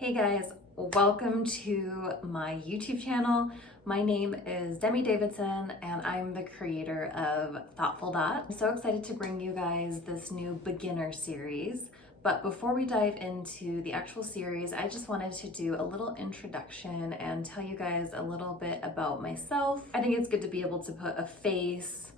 Hey guys, welcome to my YouTube channel. My name is Demi Davidson and I'm the creator of Thoughtful Dot. I'm so excited to bring you guys this new beginner series. But before we dive into the actual series, I just wanted to do a little introduction and tell you guys a little bit about myself. I think it's good to be able to put a face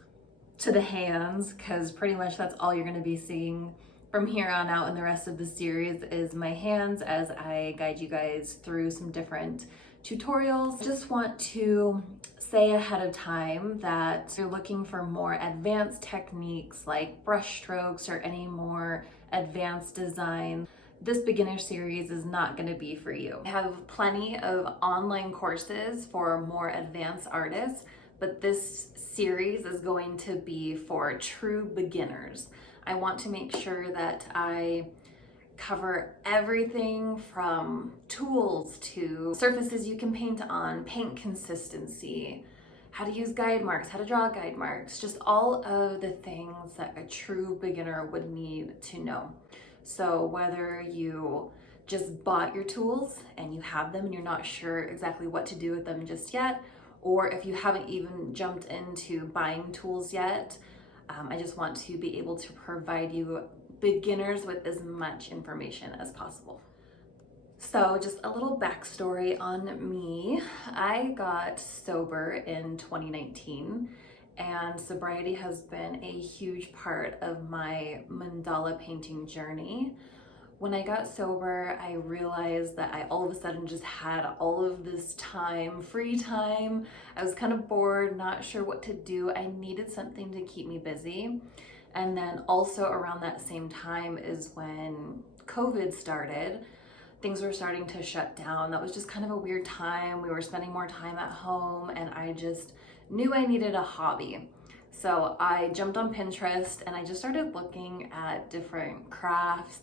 to the hands because pretty much that's all you're going to be seeing from here on out, and the rest of the series is my hands as I guide you guys through some different tutorials. I just want to say ahead of time that if you're looking for more advanced techniques like brush strokes or any more advanced design, this beginner series is not going to be for you. I have plenty of online courses for more advanced artists, but this series is going to be for true beginners. I want to make sure that I cover everything from tools to surfaces you can paint on, paint consistency, how to use guide marks, how to draw guide marks, just all of the things that a true beginner would need to know. So whether you just bought your tools and you have them and you're not sure exactly what to do with them just yet, or if you haven't even jumped into buying tools yet, I just want to be able to provide you beginners with as much information as possible. So just a little backstory on me. I got sober in 2019 and sobriety has been a huge part of my mandala painting journey. When I got sober, I realized that I all of a sudden just had all of this time, free time. I was kind of bored, not sure what to do. I needed something to keep me busy. And then also around that same time is when COVID started. Things were starting to shut down. That was just kind of a weird time. We were spending more time at home and I just knew I needed a hobby. So I jumped on Pinterest and I just started looking at different crafts,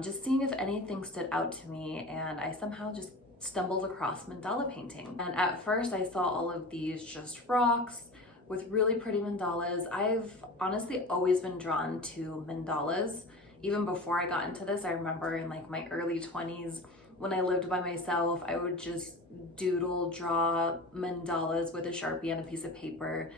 just seeing if anything stood out to me, and I somehow just stumbled across mandala painting. And at first I saw all of these just rocks with really pretty mandalas. I've honestly always been drawn to mandalas. Even before I got into this, I remember in like my early 20s when I lived by myself, I would just doodle, draw mandalas with a Sharpie and a piece of paper.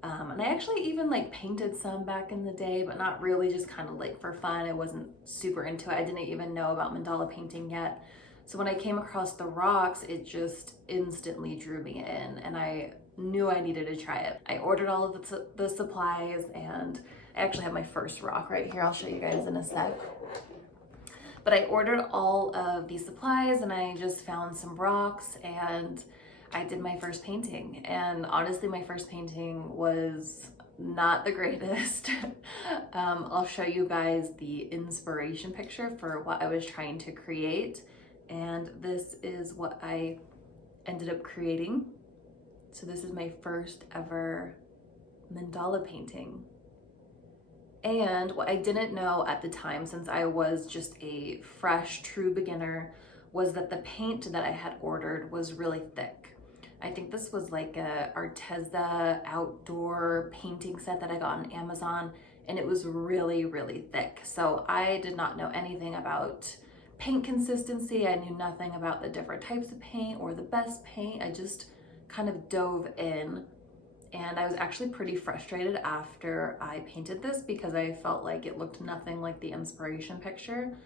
And I actually even like painted some back in the day, but not really, just kind of like for fun. I wasn't super into it. I didn't even know about mandala painting yet. So when I came across the rocks, it just instantly drew me in and I knew I needed to try it. I ordered all of the supplies and I actually have my first rock right here. I'll show you guys in a sec. But I ordered all of these supplies and I just found some rocks and I did my first painting. And honestly, my first painting was not the greatest. I'll show you guys the inspiration picture for what I was trying to create. And this is what I ended up creating. So this is my first ever mandala painting. And what I didn't know at the time, since I was just a fresh, true beginner, was that the paint that I had ordered was really thick. I think this was like a Arteza outdoor painting set that I got on Amazon, and it was really, really thick. So I did not know anything about paint consistency. I knew nothing about the different types of paint or the best paint. I just kind of dove in. And I was actually pretty frustrated after I painted this because I felt like it looked nothing like the inspiration picture.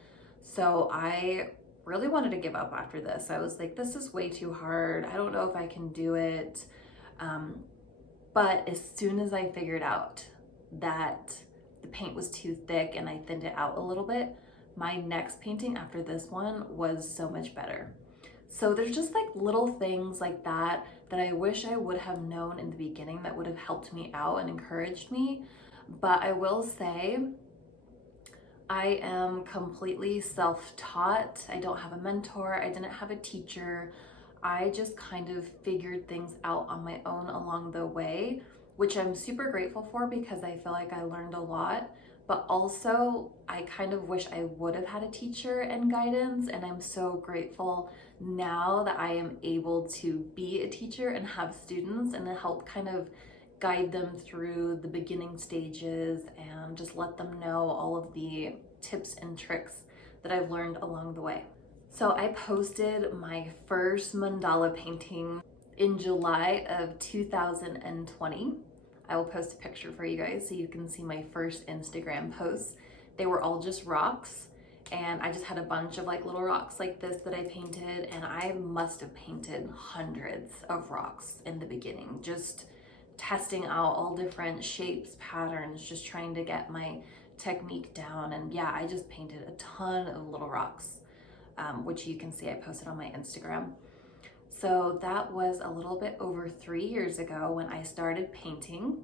So I really wanted to give up after this. I was like, this is way too hard. I don't know if I can do it. But as soon as I figured out that the paint was too thick and I thinned it out a little bit, my next painting after this one was so much better. So there's just like little things like that that I wish I would have known in the beginning that would have helped me out and encouraged me. But I will say, I am completely self-taught. I don't have a mentor. I didn't have a teacher. I just kind of figured things out on my own along the way, which I'm super grateful for because I feel like I learned a lot. But also, I kind of wish I would have had a teacher and guidance, and I'm so grateful now that I am able to be a teacher and have students and to help kind of guide them through the beginning stages and just let them know all of the tips and tricks that I've learned along the way. So I posted my first mandala painting in July of 2020. I will post a picture for you guys so you can see my first Instagram posts. They were all just rocks, and I just had a bunch of like little rocks like this that I painted, and I must have painted hundreds of rocks in the beginning, just testing out all different shapes, patterns, just trying to get my technique down. And yeah, I just painted a ton of little rocks, which you can see I posted on my Instagram. So that was a little bit over 3 years ago when I started painting.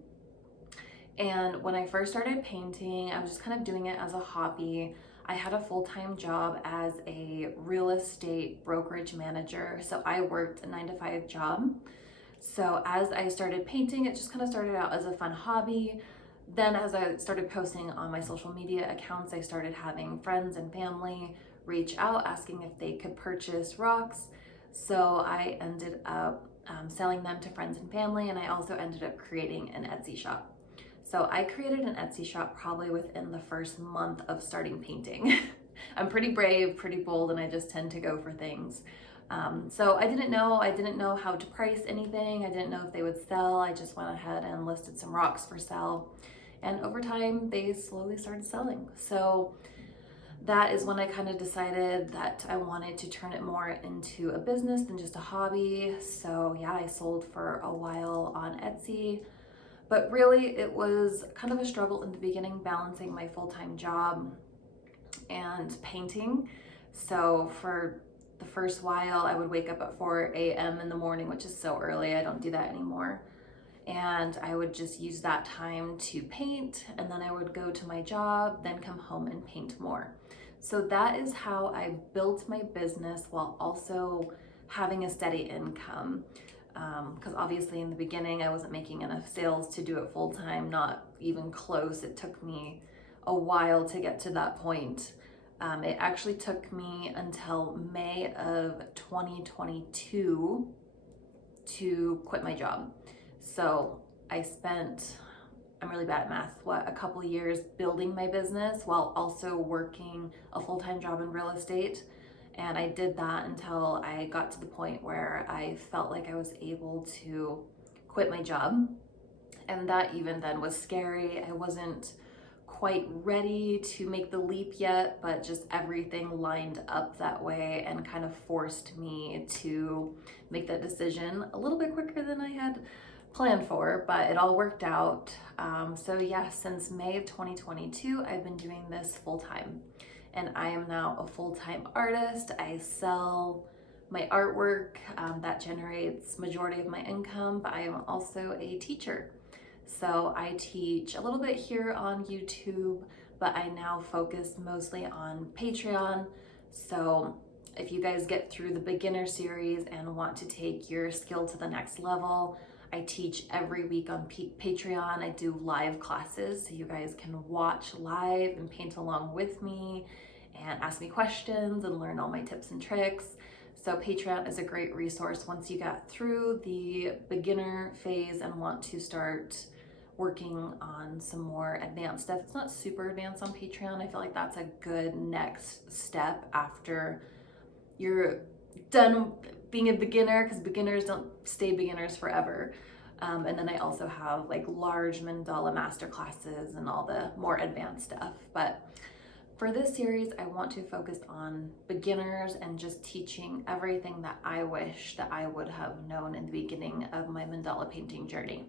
And when I first started painting, I was just kind of doing it as a hobby. I had a full-time job as a real estate brokerage manager. So I worked a 9-to-5 job. So as I started painting, it just kind of started out as a fun hobby. Then as I started posting on my social media accounts, I started having friends and family reach out asking if they could purchase rocks. So I ended up selling them to friends and family, and I also ended up creating an Etsy shop. So I created an Etsy shop probably within the first month of starting painting. I'm pretty brave, pretty bold, and I just tend to go for things. So I didn't know how to price anything. I didn't know if they would sell. I just went ahead and listed some rocks for sale. And over time, they slowly started selling. So that is when I kind of decided that I wanted to turn it more into a business than just a hobby. So yeah, I sold for a while on Etsy. But really, it was kind of a struggle in the beginning, balancing my full-time job and painting. So for the first while, I would wake up at 4 a.m. in the morning, which is so early. I don't do that anymore. And I would just use that time to paint, and then I would go to my job, then come home and paint more. So that is how I built my business while also having a steady income. Because obviously in the beginning I wasn't making enough sales to do it full time, not even close. It took me a while to get to that point. It actually took me until May of 2022 to quit my job. So I spent, I'm really bad at math, a couple years building my business while also working a full-time job in real estate. And I did that until I got to the point where I felt like I was able to quit my job. And that even then was scary. I wasn't quite ready to make the leap yet, but just everything lined up that way and kind of forced me to make that decision a little bit quicker than I had planned for, but it all worked out. So yeah, since May of 2022, I've been doing this full time. And I am now a full-time artist. I sell my artwork, that generates majority of my income, but I am also a teacher. So I teach a little bit here on YouTube, but I now focus mostly on Patreon. So if you guys get through the beginner series and want to take your skill to the next level, I teach every week on Patreon. I do live classes, so you guys can watch live and paint along with me and ask me questions and learn all my tips and tricks. So Patreon is a great resource once you got through the beginner phase and want to start working on some more advanced stuff. It's not super advanced on Patreon. I feel like that's a good next step after you're done being a beginner, because beginners don't stay beginners forever. And then I also have like large mandala master classes and all the more advanced stuff. But for this series, I want to focus on beginners and just teaching everything that I wish that I would have known in the beginning of my mandala painting journey.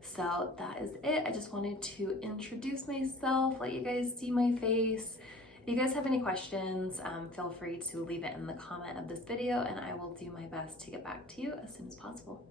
So that is it. I just wanted to introduce myself, let you guys see my face. If you guys have any questions, feel free to leave it in the comment of this video, and I will do my best to get back to you as soon as possible.